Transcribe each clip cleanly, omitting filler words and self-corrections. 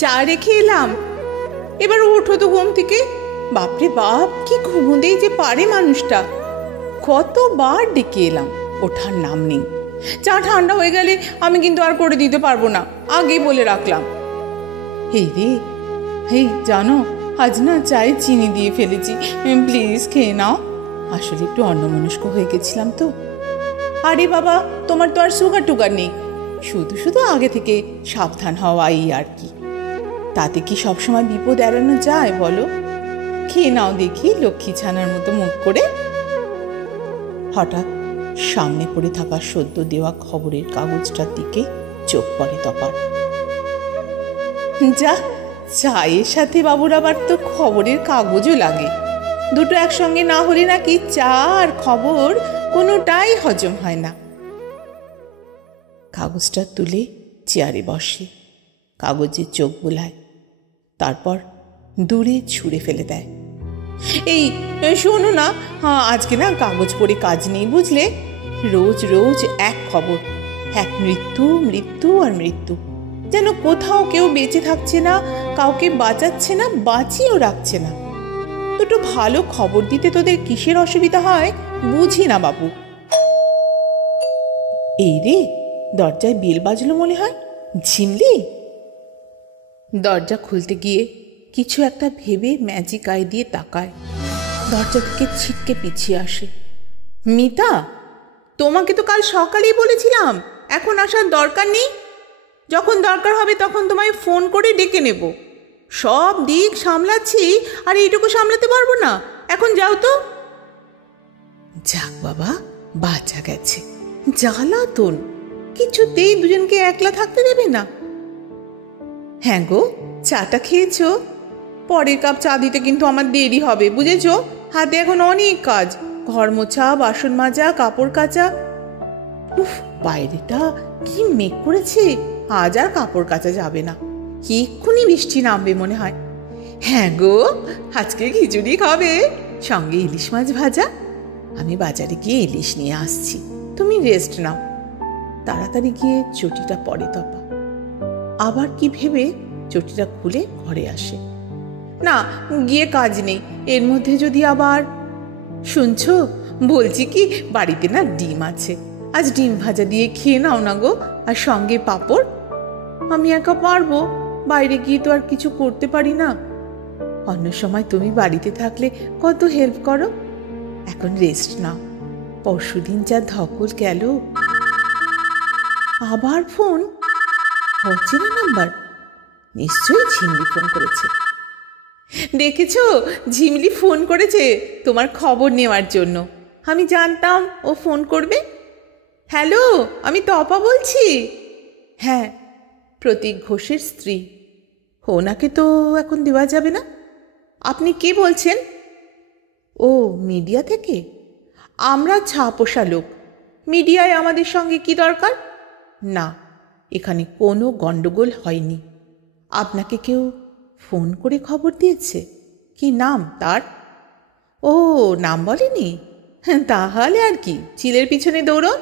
চা রেখে এলাম। এবার ওঠো তো ঘুম থেকে। বাপরে বাপ, কি ঘুমোতেই যে পারে মানুষটা। কতবার ডেকে এলাম, ওঠার নাম নেই। চা ঠান্ডা হয়ে গেলে আমি কিন্তু আর করে দিতে পারবো না, আগেই বলে রাখলাম। হেই রে, হেই জানো, আজ না চায়ে চিনি দিয়ে ফেলেছি, প্লিজ খেয়ে নাও। আসলে একটু অন্যমনস্ক হয়ে গেছিলাম তো। আরে বাবা, তোমার তো আর সুগার টুগার নেই, শুধু শুধু আগে থেকে সাবধান হওয়া এই আর কি। তাতে কি সবসময় বিপদ এড়ানো যায় বলো? খেয়ে নাও দেখি লক্ষ্মী ছানার মতো মুখ করে। হঠাৎ সামনে পড়ে থাকা সদ্য দেওয়া খবরের কাগজটার দিকে চোখ পড়ে তপার। যা, চায়ের সাথে বাবুর আবার তো খবরের কাগজও লাগে। দুটো একসঙ্গে না হলে নাকি চা আর খবর কোনোটাই হজম হয় না। কাগজটা তুলে চেয়ারে বসে, কাগজে চোখ বোলায়, তারপর দূরে ছুঁড়ে ফেলে দেয়। এই শোনো না, আজকে না কাগজ পড়ে কাজ নেই বুঝলে। রোজ রোজ এক খবর, এক মৃত্যু মৃত্যু আর মৃত্যু। যেন কোথাও কেউ বেঁচে থাকছে না, কাউকে বাঁচাচ্ছে না, বাঁচিয়েও রাখছে না। দুটো ভালো খবর দিতে তোদের কিসের অসুবিধা হয় বুঝি না বাবু। এই রে, দরজায় বেল বাজলো মনে হয়। ঝিমলি দরজা খুলতে গিয়ে কিছু একটা ভেবে ম্যাজিক আই দিয়ে তাকায়। দরজা থেকে ছিটকে পিছিয়ে আসে। মিতা, তোমাকে তো কাল সকালেই বলেছিলাম এখন আসার দরকার নেই। যখন দরকার হবে তখন তোমায় ফোন করে ডেকে নেব। সব দিক সামলাচ্ছি আর এইটুকু সামলাতে পারবো না, এখন যাও তো। যাক বাবা, বাঁচা গেছে। জ্বালাতন, কিছুতেই দুজনকে একলা থাকতে দেবে না। হ্যাঁ গো, চাটা খেয়েছো? পরের কাপ চা দিতে কিন্তু আমার দেরি হবে বুঝেছো। হাতে এখন অনেক কাজ, ঘর মোছা, বাসন মাজা, কাপড় কাচা। উফ, বাইরেটা কি মেঘ করেছে, আজ আর কাপড় কাচা যাবে না। এক্ষুনি বৃষ্টি নামবে মনে হয়। হ্যাঁ গো, আজকে খিচুড়ি খাবে, সঙ্গে ইলিশ মাছ ভাজা। আমি বাজারে গিয়ে ইলিশ নিয়ে আসছি, তুমি রেস্ট নাও। তাড়াতাড়ি গিয়ে চটিটা পরে তপা। আবার কি ভেবে চটিটা খুলে ঘরে আসে। না, গিয়ে কাজ নেই, এর মধ্যে যদি আবার। শুনছো, বলছি কি, বাড়িতে না ডিম আছে, আজ ডিম ভাজা দিয়ে খেয়ে নাও না গো, আর সঙ্গে পাঁপড়। আমি একা পারবো? বাইরে গিয়ে তো আর কিছু করতে পারি না। অন্য সময় তুমি বাড়িতে থাকলে কত হেল্প করো। এখন রেস্ট নাও, পরশুদিন যা ধকল গেল। আবার ফোন, অচেনা নাম্বার, নিশ্চয়ই ঝিমলি ফোন করেছে। দেখেছো, ঝিমলি ফোন করেছে তোমার খবর নেওয়ার জন্য। আমি জানতাম ও ফোন করবে। হ্যালো, আমি তপা বলছি। হ্যাঁ, প্রতীক ঘোষের স্ত্রী। ওনাকে তো এখন দেওয়া যাবে না। আপনি কে বলছেন? ও, মিডিয়া থেকে? আমরা ছাপোষা লোক, মিডিয়ায় আমাদের সঙ্গে কি দরকার? না, এখানে কোনো গণ্ডগোল হয়নি। আপনাকে কেউ ফোন করে খবর দিয়েছে? কি নাম তার? ও, নাম বলেনি? তাহলে আর কি, চিলের পিছনে দৌড়ন।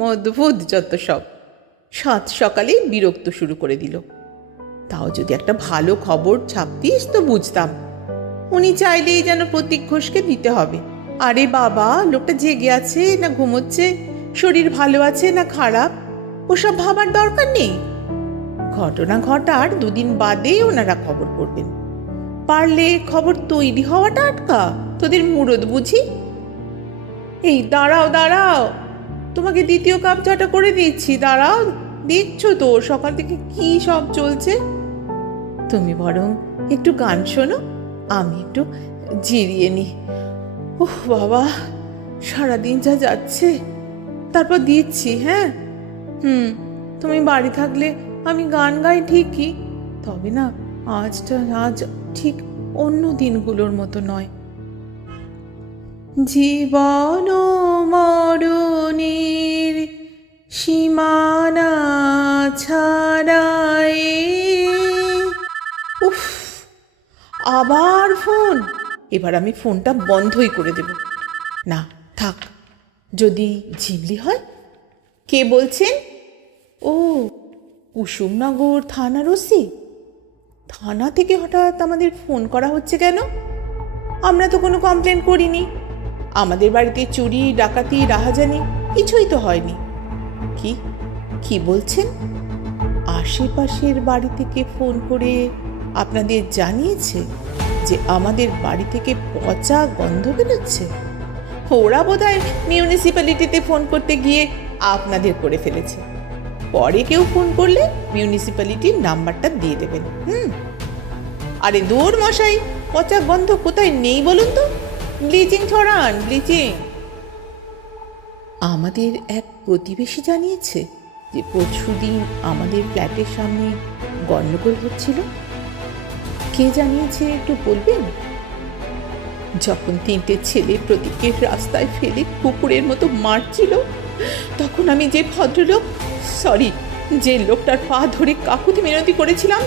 মদ্ভুত যত সব। সাত সকালেই বিরক্ত শুরু করে দিল। তাও যদি একটা ভালো খবর ছাপতিস তো বুঝতাম। উনি চাইলেই যেন প্রতীক ঘোষকে দিতে হবে। আরে বাবা, লোকটা জেগে আছে না ঘুমোচ্ছে, শরীর ভালো আছে না খারাপ, ওসব ভাবার দরকার নেই। ঘটনা ঘটার দুদিন বাদে ওনারা খবর করবেন। পারলে খবর তৈরি হওয়াটা আটকা, তোদের মুরদ বুঝি। এই দাঁড়াও দাঁড়াও, তোমাকে দ্বিতীয় কাপ চাটা করে দিচ্ছি, দাঁড়াও। দেখছো তো সকাল থেকে কি সব চলছে। তুমি বরং একটু গান শোনো, আমি একটু জিরিয়ে নি। ওহ বাবা, সারাদিন যা যাচ্ছে। তারপর দিচ্ছি। হ্যাঁ, তুমি বাড়ি থাকলে আমি গান গাই ঠিকই, তবে না আজ ঠিক অন্য দিনগুলোর মতো নয়। জীবন মরণের সীমানা ছাড়াই। উফ, আবার ফোন। এবার আমি ফোনটা বন্ধই করে দেব। না থাক, যদি ঝিমলি হয়। কে বলছেন? ও, কুসুমনগর থানার ওসি। থানা থেকে হঠাৎ আমাদের ফোন করা হচ্ছে কেন? আমরা তো কোনো কমপ্লেন করিনি। আমাদের বাড়িতে চুরি, ডাকাতি, রাহাজানি কিছুই তো হয়নি। কি কি বলছেন? আশেপাশের বাড়ি থেকে ফোন করে আপনাদের জানিয়েছে যে আমাদের বাড়ি থেকে পচা গন্ধ বেরোচ্ছে? ওরা বোধহয় মিউনিসিপ্যালিটিতে ফোন করতে গিয়ে আপনাদের করে ফেলেছে। পরে কেউ ফোন করলে মিউনিসিপ্যালিটির নাম্বারটা দিয়ে দেবেন। আরে দূর মশাই, পচা গন্ধ কোথায় নেই বলুন তো? ব্লিচিং ছড়ান, ব্লিচিং। আমাদের এক প্রতিবেশী জানিয়েছে যে পরশুদিন আমাদের ফ্ল্যাটের সামনে গন্ডগোল হচ্ছিল। কে জানিয়েছে একটু বলবেন? যখন 3টে ছেলে প্রতীকের রাস্তায় ফেলে কুকুরের মতো মারছিল, তখন আমি যে ভদ্রলোক, সরি, যে লোকটার পা ধরে কাকুতি মিনতি করেছিলাম,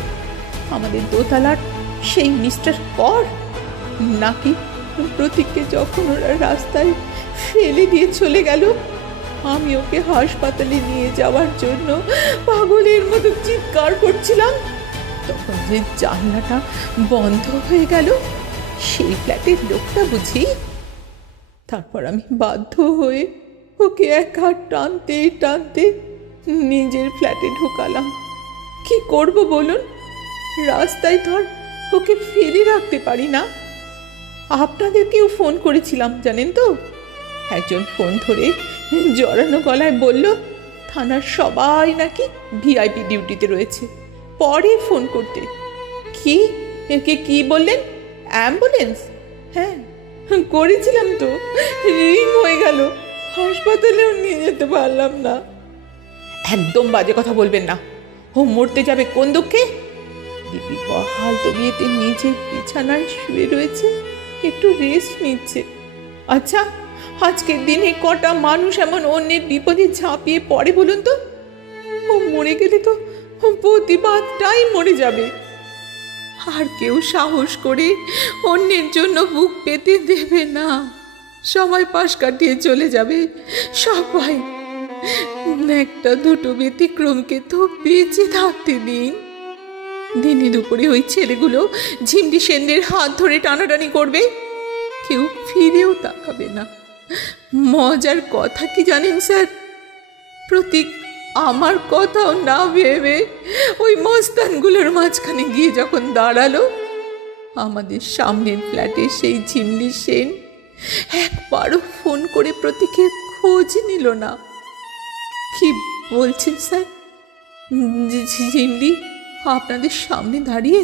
আমাদের দোতলার সেই মিস্টার কর নাকি প্রতীককে যখন ওরা রাস্তায় ফেলে দিয়ে চলে গেল, আমি ওকে হাসপাতালে নিয়ে যাওয়ার জন্য পাগলের মতো চিৎকার করছিলাম, তখন যে জানলাটা বন্ধ হয়ে গেল সেই ফ্ল্যাটের লোকটা বুঝি। তারপর আমি বাধ্য হয়ে ওকে এক হাত টানতে টানতে নিজের ফ্ল্যাটে ঢোকালাম। কি করব বলুন? রাস্তায় তো আর ওকে ফেলে রাখতে পারি না। আপনাদেরকেও ফোন করেছিলাম জানেন তো। একজন ফোন ধরে জড়ানো গলায় বলল থানার সবাই নাকি ভিআইপি ডিউটিতে রয়েছে, পরে ফোন করতে। কি একে কি বললেন? অ্যাম্বুলেন্স? হ্যাঁ করেছিলাম তো, রিং হয়ে গেল, হাসপাতালেও নিয়ে যেতে পারলাম না। একদম বাজে কথা বলবেন না। ও মরতে যাবে কোন দুঃখে? দিদি বহাল তবিয়েতে নিজের বিছানায় শুয়ে রয়েছে, একটু রেস্ট নিচ্ছে। আচ্ছা, আজকের দিনে কটা মানুষ এমন অন্যের বিপদে ঝাঁপিয়ে পড়ে বলুন তো? ও মরে গেলে তো প্রতিবাদটাই মরে যাবে। আর কেউ সাহস করে অন্যের জন্য বুক পেতে দেবে না। সবাই পাশ কাটিয়ে চলে যাবে, সবাই। একটা দুটো ব্যতিক্রমকে তো বেঁচে থাকতে দিন। দিনে দুপুরে ওই ছেলেগুলো ঝিমটি সেনদের হাত ধরে টানাটানি করবে, কেউ ফিরেও তাকাবে না। মজার কথা কি জানেন স্যার? প্রতীক আমার কথাও না ভেবে ওই মস্তানগুলোর মাঝখানে গিয়ে যখন দাঁড়ালো, আমাদের সামনের ফ্ল্যাটে সেই ঝিমলি সেন একবারও ফোন করে প্রতীকের খোঁজ নিল না। কি বলছেন স্যার? ঝিমলি আপনাদের সামনে দাঁড়িয়ে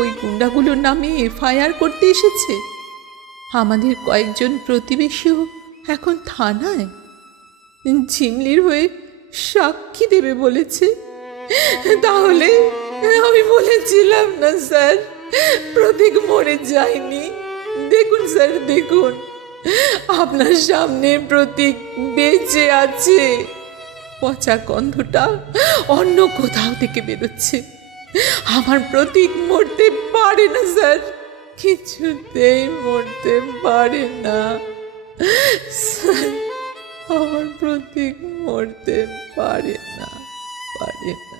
ওই গুন্ডাগুলোর নামে এফআইআর করতে এসেছে? আমাদের কয়েকজন প্রতিবেশীও এখন থানায় ঝিমলির হয়ে সাক্ষী দেবে বলেছে। তাহলে আমি বলেছিলাম না স্যার, প্রতীক মরে যায়নি। দেখুন স্যার, দেখুন, আপনার সামনে প্রতীক বেঁচে আছে। পচা গন্ধটা অন্য কোথাও থেকে বেরোচ্ছে। আমার প্রতীক মরতে পারে না স্যার, কিছুতেই মরতে পারে না স্যার। আমার প্রতীক মরতে পারে না, পারে না।